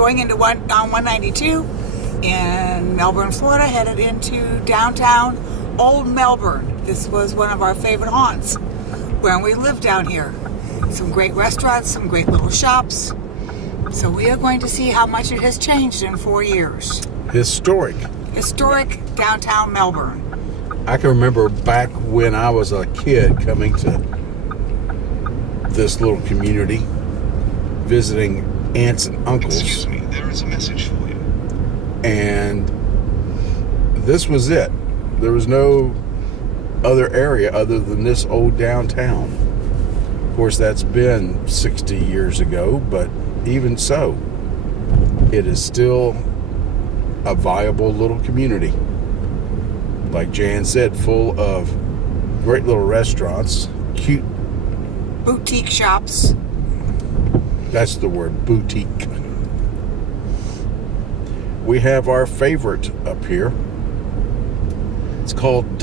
going into on 192 in Melbourne, Florida, headed into downtown Old Melbourne. This was one of our favorite haunts when we lived down here. Some great restaurants, some great little shops. So we are going to see how much it has changed in 4 years. Historic Downtown Melbourne. I can remember back when I was a kid coming to this little community, visiting aunts and uncles. Excuse me, there is a message for you. And this was it. There was no other area other than this old downtown. Of course, that's been 60 years ago, but even so, it is still a viable little community. Like Jan said, full of great little restaurants, cute boutique shops. That's the word, boutique. We have our favorite up here. It's called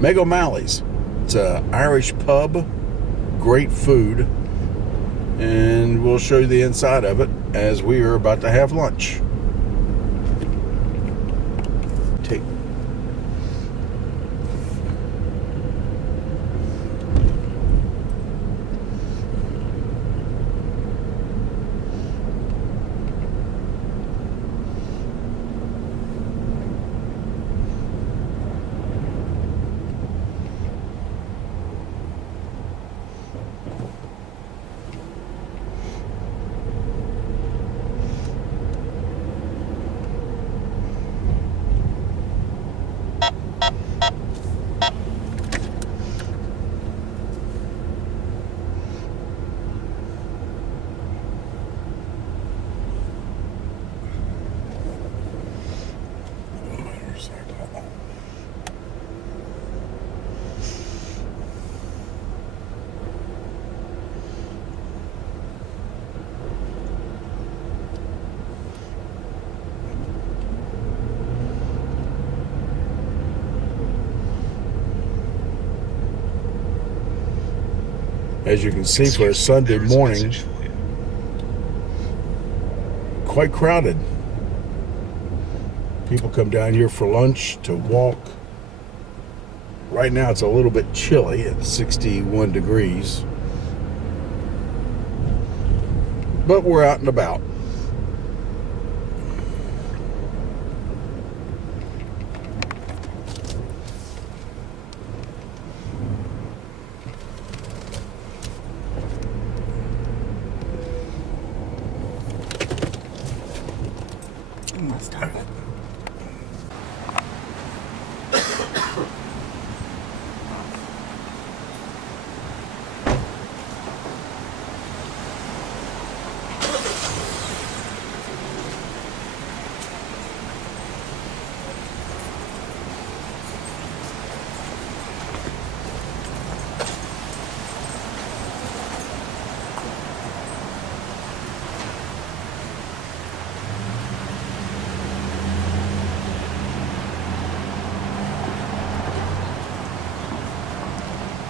Meg O'Malley's. It's an Irish pub, great food, and we'll show you the inside of it as we are about to have lunch. Take. As you can see, for a Sunday morning, quite crowded. People come down here for lunch, to walk. Right now it's a little bit chilly at 61 degrees. But we're out and about.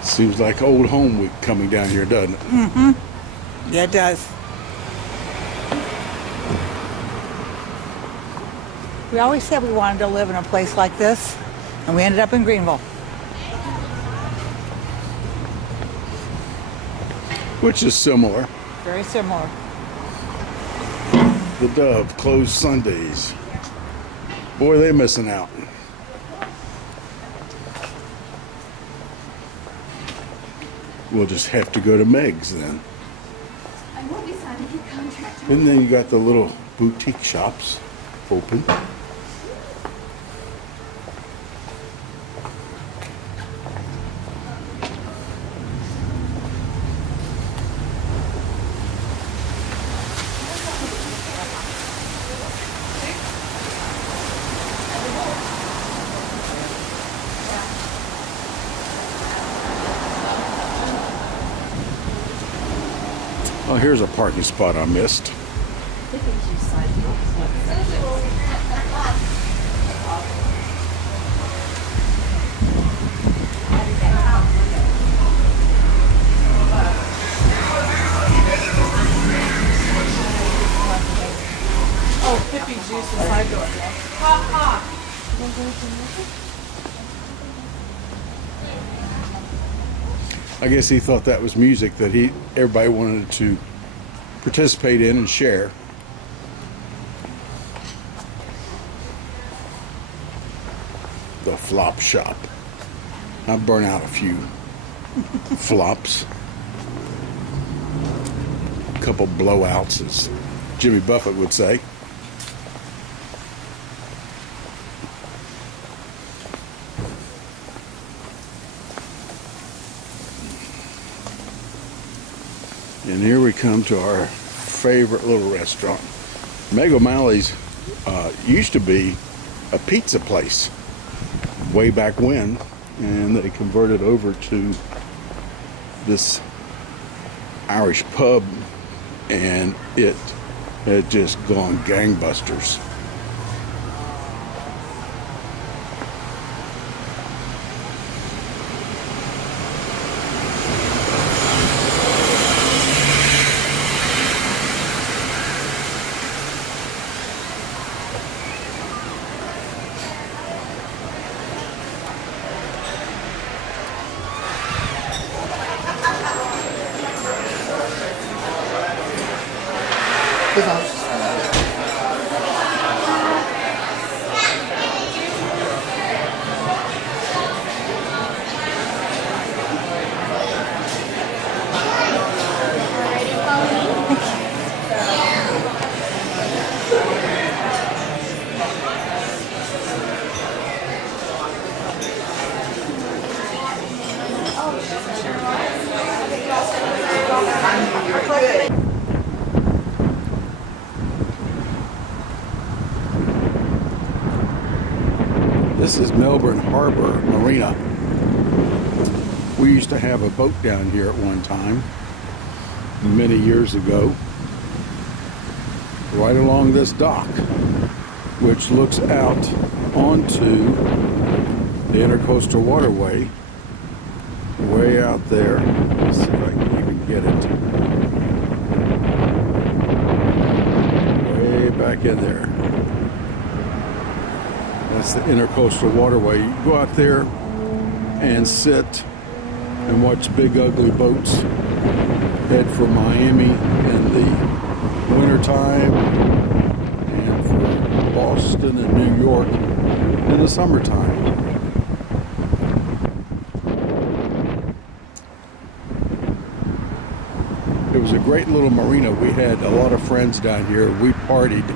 Seems like old home week coming down here, doesn't it? Mm-hmm. Yeah, it does. We always said we wanted to live in a place like this, and we ended up in Greenville. Which is similar. Very similar. The Dove closed Sundays. Boy, they're missing out. We'll just have to go to Meg's then. And then you got the little boutique shops open. Oh, here's a parking spot I missed. little hippie juice inside the I guess he thought that was music that everybody wanted to participate in and share. The flop shop. I've burned out a few flops. A couple blowouts, as Jimmy Buffett would say. And here we come to our favorite little restaurant. Meg O'Malley's used to be a pizza place way back when, and they converted over to this Irish pub, and it had just gone gangbusters. This is Melbourne Harbor Marina. We used to have a boat down here at one time, many years ago, right along this dock, which looks out onto the Intercoastal Waterway, way out there. Let's see if I can even get it. Way back in there. That's the Intercoastal Waterway. You go out there and sit and watch big ugly boats head for Miami in the wintertime and for Boston and New York in the summertime. It was a great little marina. We had a lot of friends down here. We partied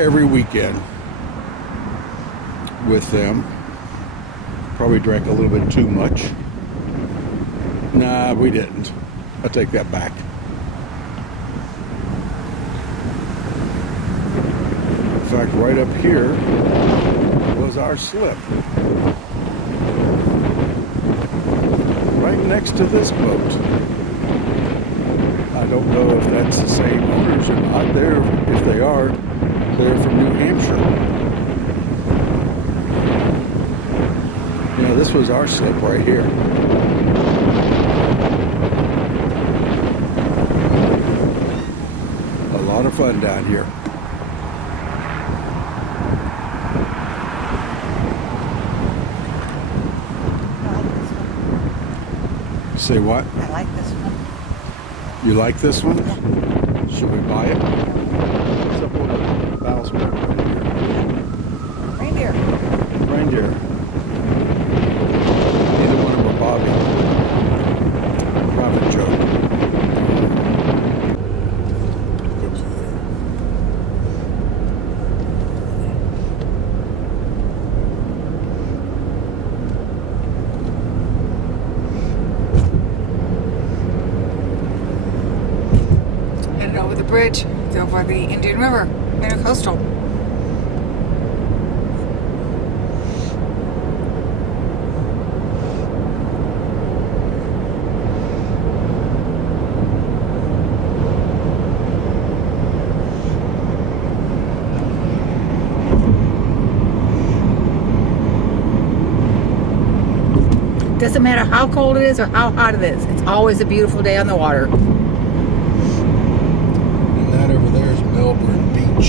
every weekend with them. Probably drank a little bit too much. Nah, we didn't. I take that back. In fact, right up here was our slip. Right next to this boat. I don't know if that's the same owners or not. If they are, they're from New Hampshire. Yeah, this was our slip right here. A lot of fun down here. Say what? I like this one. You like this one? Yeah. Should we buy it? What's up with the bowsprit right here? Reindeer. Reindeer. Neither one of them are Bobby. Private joke. Headed over the bridge, over the Indian River, Intercoastal. Doesn't matter how cold it is or how hot it is. It's always a beautiful day on the water. And that over there is Melbourne Beach.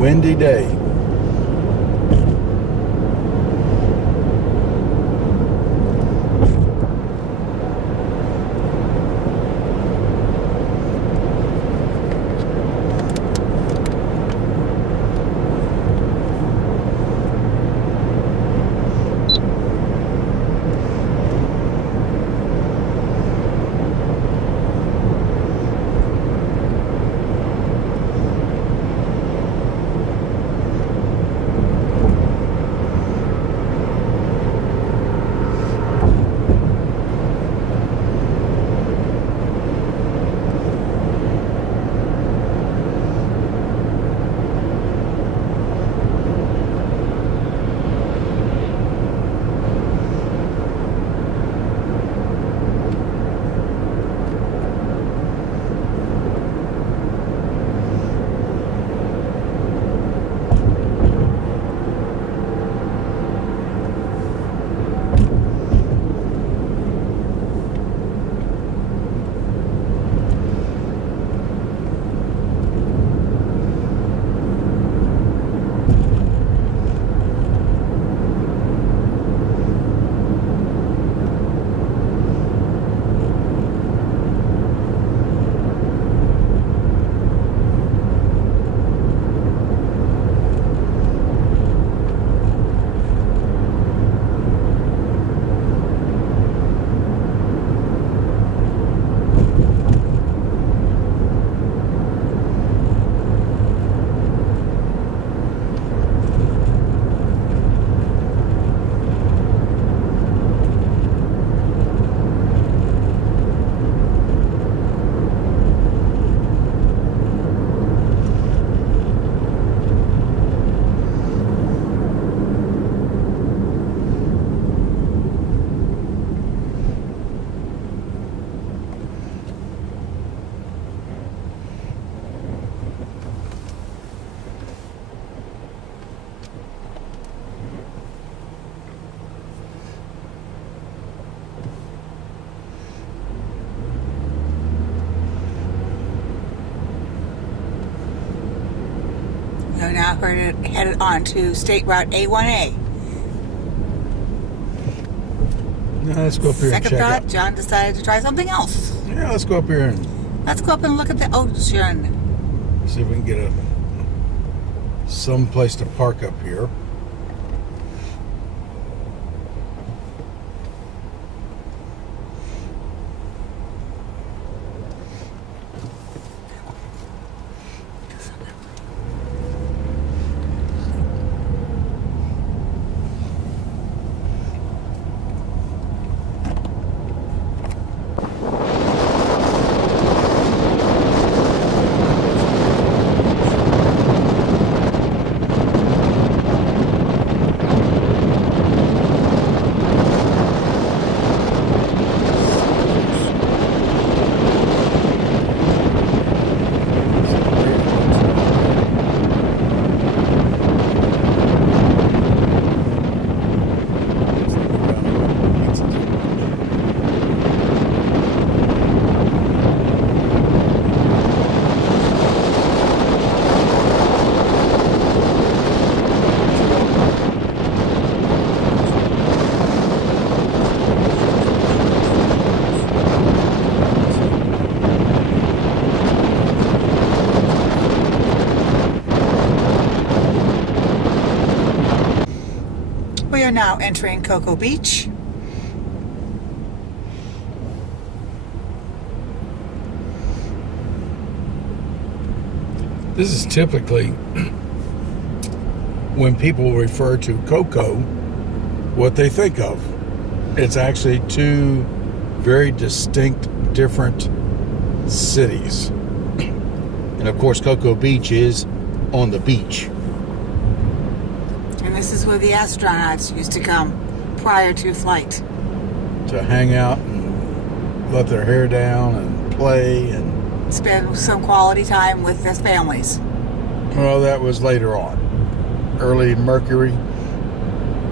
Windy day. We're now headed on to State Route A1A. Now let's go up here and Second check thought, out. John decided to try something else. Yeah, let's go up here and Let's go up and look at the ocean. see if we can get some place to park up here. We are now entering Cocoa Beach. This is typically when people refer to Cocoa, what they think of. It's actually two very distinct, different cities. And of course, Cocoa Beach is on the beach. And this is where the astronauts used to come prior to flight. To hang out and let their hair down and play and Spend some quality time with their families. well, that was later on. Early Mercury,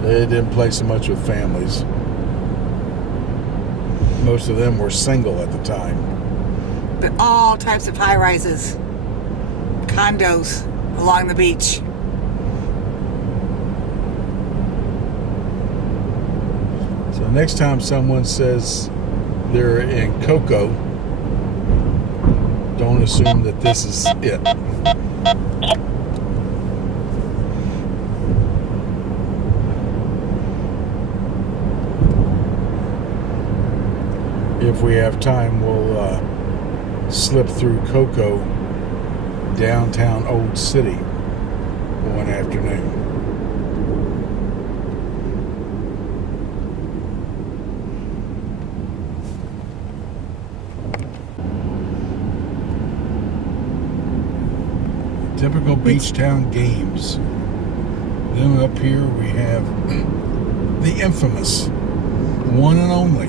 they didn't play so much with families. Most of them were single at the time. But all types of high rises, condos, along the beach. So next time someone says they're in Cocoa, don't assume that this is it. If we have time, we'll slip through Cocoa, downtown Old City, one afternoon. Typical beach town games. Then up here we have the infamous one and only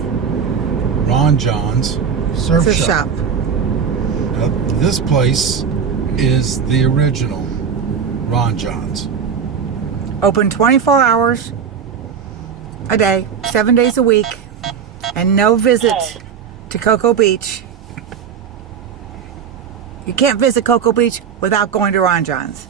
Ron John's Surf Shop. Now, this place is the original Ron John's. Open 24 hours a day, 7 days a week, and no visit to Cocoa Beach. You can't visit Cocoa Beach without going to Ron John's.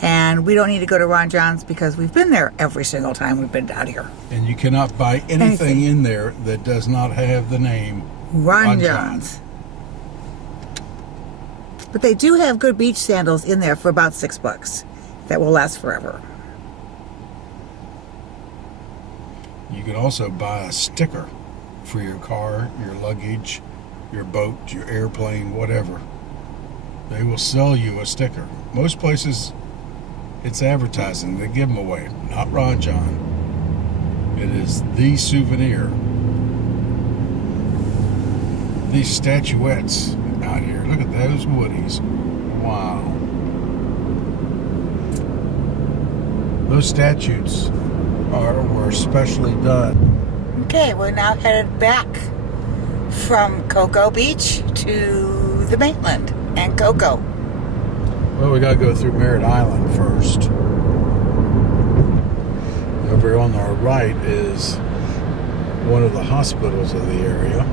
And we don't need to go to Ron John's because we've been there every single time we've been down here. And you cannot buy anything in there that does not have the name Ron John's. But they do have good beach sandals in there for about $6 that will last forever. You can also buy a sticker for your car, your luggage, your boat, your airplane, whatever. They will sell you a sticker. Most places, it's advertising. They give them away. Not Ron John. It is the souvenir. These statuettes out here. Look at those woodies. Wow. Those statues were specially done. Okay, we're now headed back from Cocoa Beach to the mainland and Cocoa. Well, we gotta go through Merritt Island first. Over on our right is one of the hospitals of the area.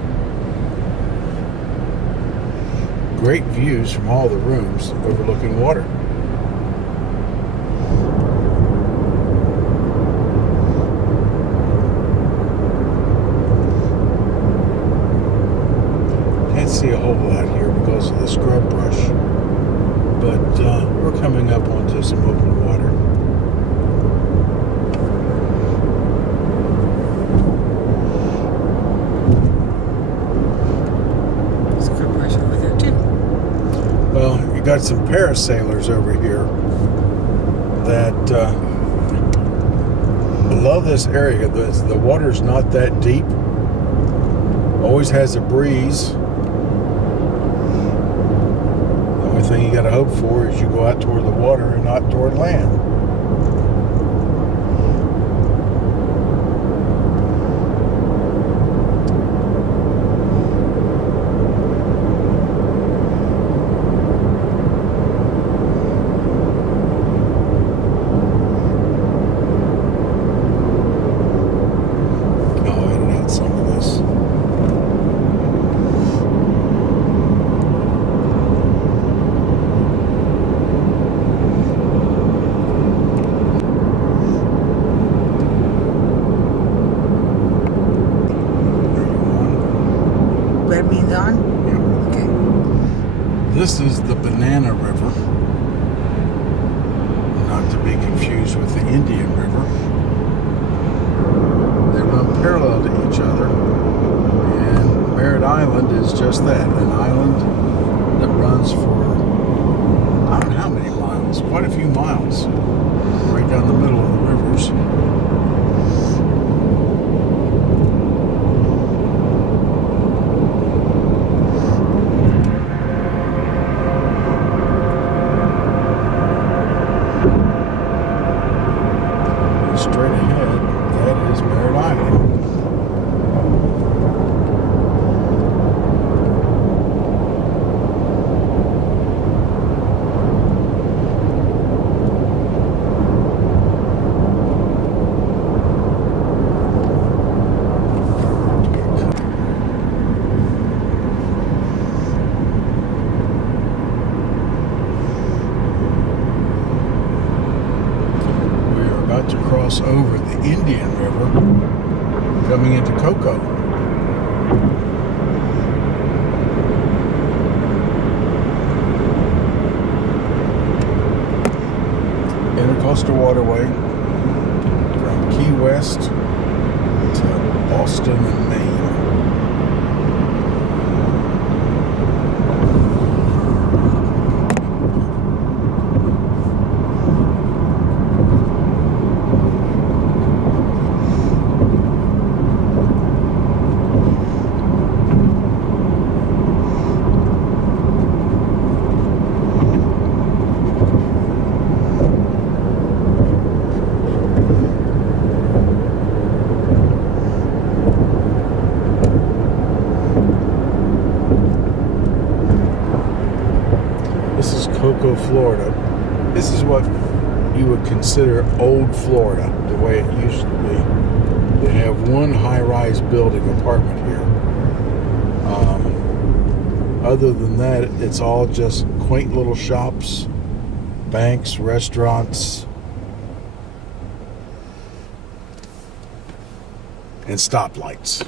Great views from all the rooms overlooking water. Can't see a whole lot here because of the scrub brush, but we're coming up onto some open water. Scrub brush over there too. Well, you got some parasailers over here that love this area. The water's not that deep. Always has a breeze. The only thing you got to hope for is you go out toward the water and not toward land. I'll edit out some of this. Red beans on? Yeah. Okay. This is the Banana River, not to be confused with the Indian River. They run parallel to each other, and Merritt Island is just that, an island that runs for, I don't know how many miles, quite a few miles, right down the middle of the rivers. Straight ahead, that is Merritt Island. cross over the Indian River coming into Cocoa. Intercoastal Waterway from Key West to Boston and Maine. This is Cocoa, Florida. This is what you would consider old Florida, the way it used to be. They have one high-rise building apartment here. Other than that, it's all just quaint little shops, banks, restaurants, and stoplights.